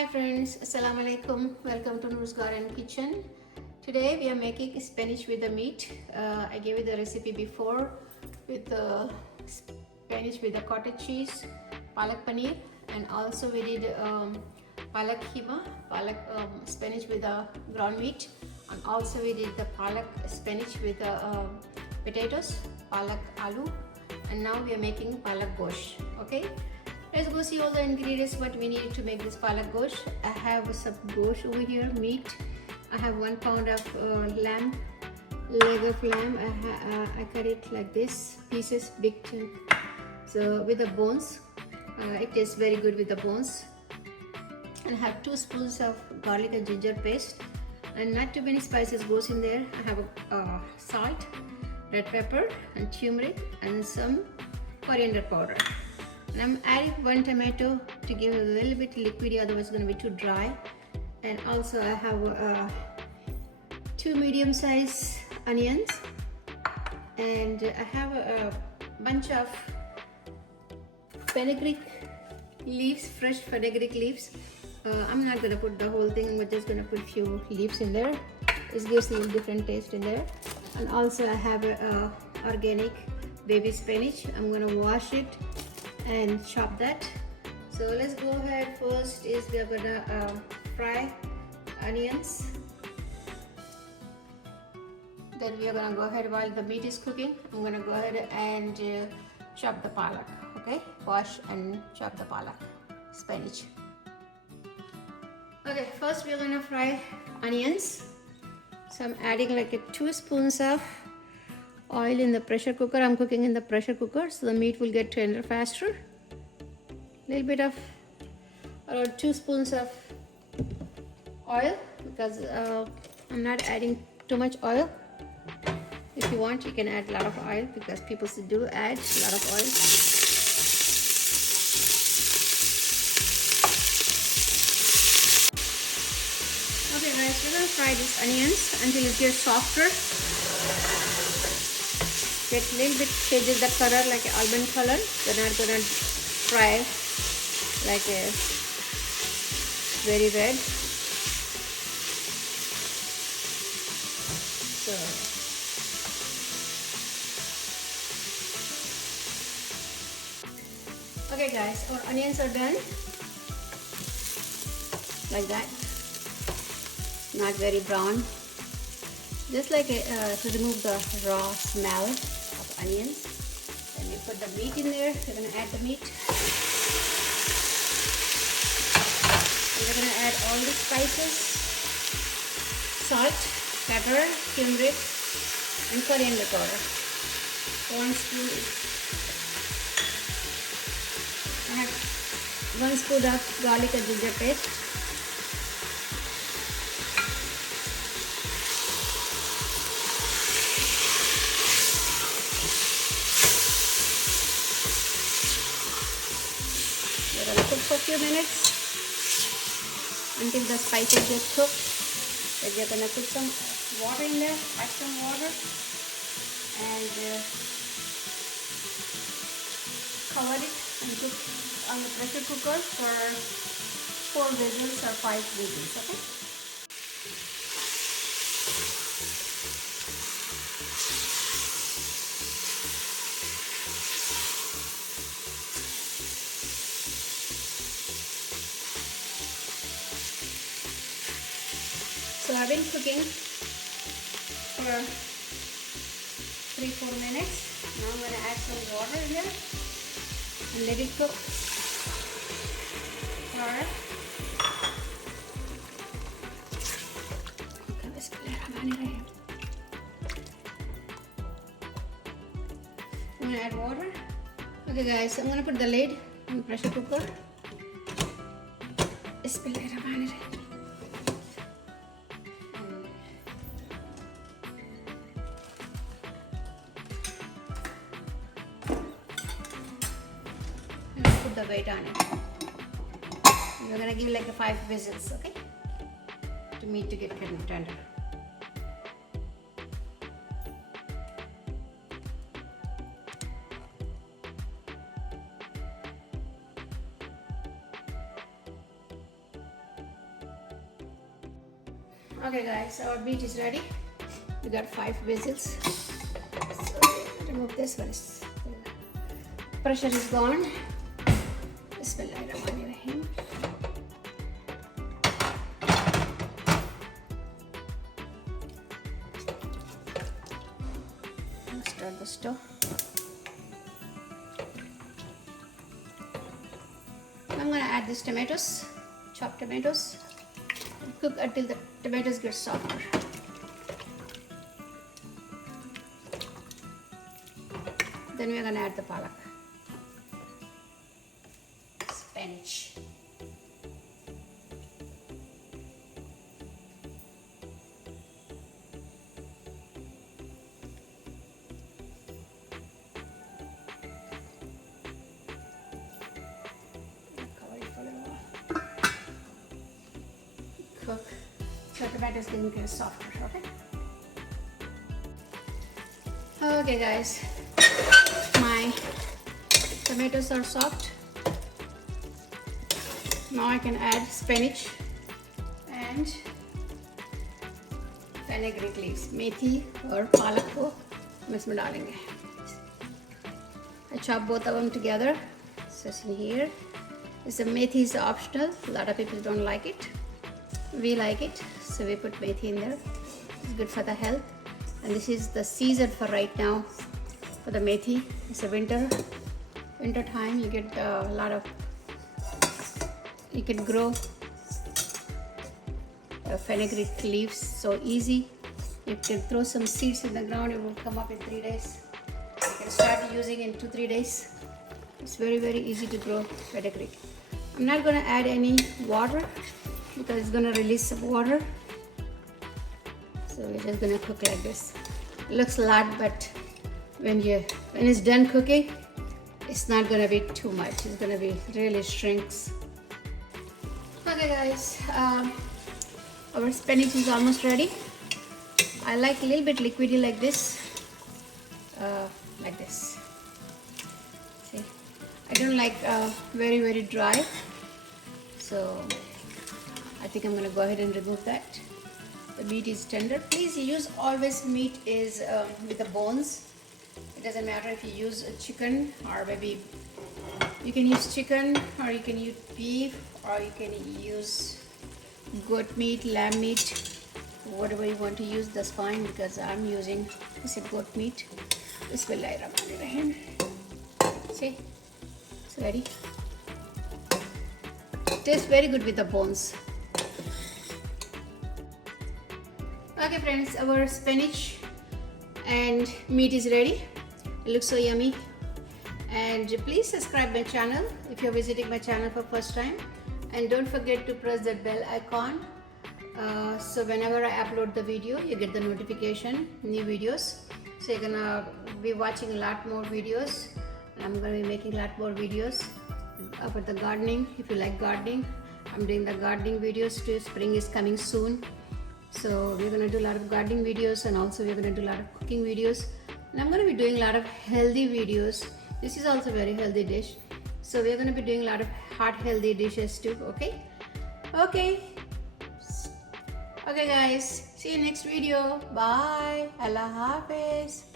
Hi friends, Assalamu alaikum. Welcome to Noor's Garden Kitchen. Today we are making spinach with the meat. I gave you the recipe before with the spinach with the cottage cheese, palak paneer, and also we did palak keema, palak spinach with the ground meat, and also we did the palak spinach with the potatoes, palak aloo, and now we are making palak gosht. Okay. Let's go see all the ingredients what we need to make this palak gosht. I have some gosht over here, meat. I have 1 pound of lamb, leg of lamb. I cut it like this, pieces, big chunk. So with the bones, it tastes very good with the bones. And I have 2 spoons of garlic and ginger paste. And not too many spices goes in there. I have salt, red pepper, and turmeric, and some coriander powder. And I'm adding 1 tomato to give it a little bit liquidy, otherwise it's going to be too dry. And also I have 2 medium-sized onions, and I have a bunch of fenugreek leaves, fresh fenugreek leaves. I'm not going to put the whole thing, I'm just going to put a few leaves in there. This gives a little different taste in there. And also I have organic baby spinach. I'm going to wash it and chop that. So let's go ahead. First is we are gonna fry onions. Then we are gonna go ahead while the meat is cooking. I'm gonna go ahead and chop the palak. Okay, wash and chop the palak spinach. Okay, first we are gonna fry onions. So I'm adding like 2 spoons of oil in the pressure cooker. I'm cooking in the pressure cooker so the meat will get tender faster. Little bit of around 2 spoons of oil, because I'm not adding too much oil. If you want, you can add a lot of oil, because people do add a lot of oil. Okay guys, we're gonna fry these onions until it gets softer. Get a little bit changes the color like an almond color. They're not gonna fry like a very red. So okay guys, our onions are done like that. Not very brown. Just like to remove the raw smell of onions. Then we put the meat in there. We're going to add the meat. We're going to add all the spices, salt, pepper, turmeric, and coriander powder. 1 spoon. I have 1 spoon of garlic and ginger paste. Cook for a few minutes until the spices get cooked. Then we're gonna put some water in there, add some water, and cover it and cook on the pressure cooker for 4 whistles or 5 whistles. Okay. So I've been cooking for 3-4 minutes. Now I'm going to add some water in there and let it cook for I'm going to add water. Okay guys, I'm going to put the lid on the pressure cooker. Put the weight on it. We're gonna give like a 5 whistles, okay? To meat to get tender. Okay guys, our meat is ready. We got 5 whistles. So remove this one. Pressure is gone. Bismillahirrahmanirrahim. Start the stove. I'm going to add these tomatoes, chopped tomatoes. Cook until the tomatoes get softer. Then we're going to add the palak, spinach. Cook so tomatoes can get softer. Okay guys, my tomatoes are soft. Now I can add spinach and fenugreek leaves, methi or palak ko इसमें डालेंगे. I chop both of them together. So it's in here. This methi is optional. A lot of people don't like it. We like it, so we put methi in there. It's good for the health. And this is the season for right now for the methi. It's a winter time. You get a lot of, you can grow fenugreek leaves so easy. You can throw some seeds in the ground, it will come up in 3 days. You can start using in 2-3 days. It's very easy to grow fenugreek. I'm not going to add any water because it's going to release some water. So we're just going to cook like this. It looks a lot, but when it's done cooking, it's not going to be too much. It's going to be really shrinks. Okay guys, our spinach is almost ready. I like a little bit liquidy like this. See, I don't like very dry. So I think I'm going to go ahead and remove that. The meat is tender. Please use always meat is with the bones. It doesn't matter if you use a chicken or maybe you can use chicken or you can use beef or you can use goat meat, lamb meat, whatever you want to use, that's fine because I'm using this goat meat. Bismillahirrahmanirrahim. See, it's ready. It tastes very good with the bones. Okay friends, our spinach and meat is ready. It looks so yummy. And please subscribe my channel if you're visiting my channel for first time. And don't forget to press that bell icon. So whenever I upload the video, you get the notification, new videos. So you're gonna be watching a lot more videos. And I'm gonna be making a lot more videos about the gardening. If you like gardening, I'm doing the gardening videos too. Spring is coming soon. So we're going to do a lot of gardening videos and also we're going to do a lot of cooking videos. And I'm going to be doing a lot of healthy videos. This is also a very healthy dish. So we're going to be doing a lot of heart healthy dishes too, okay? Okay guys, see you next video. Bye. Allah Hafiz.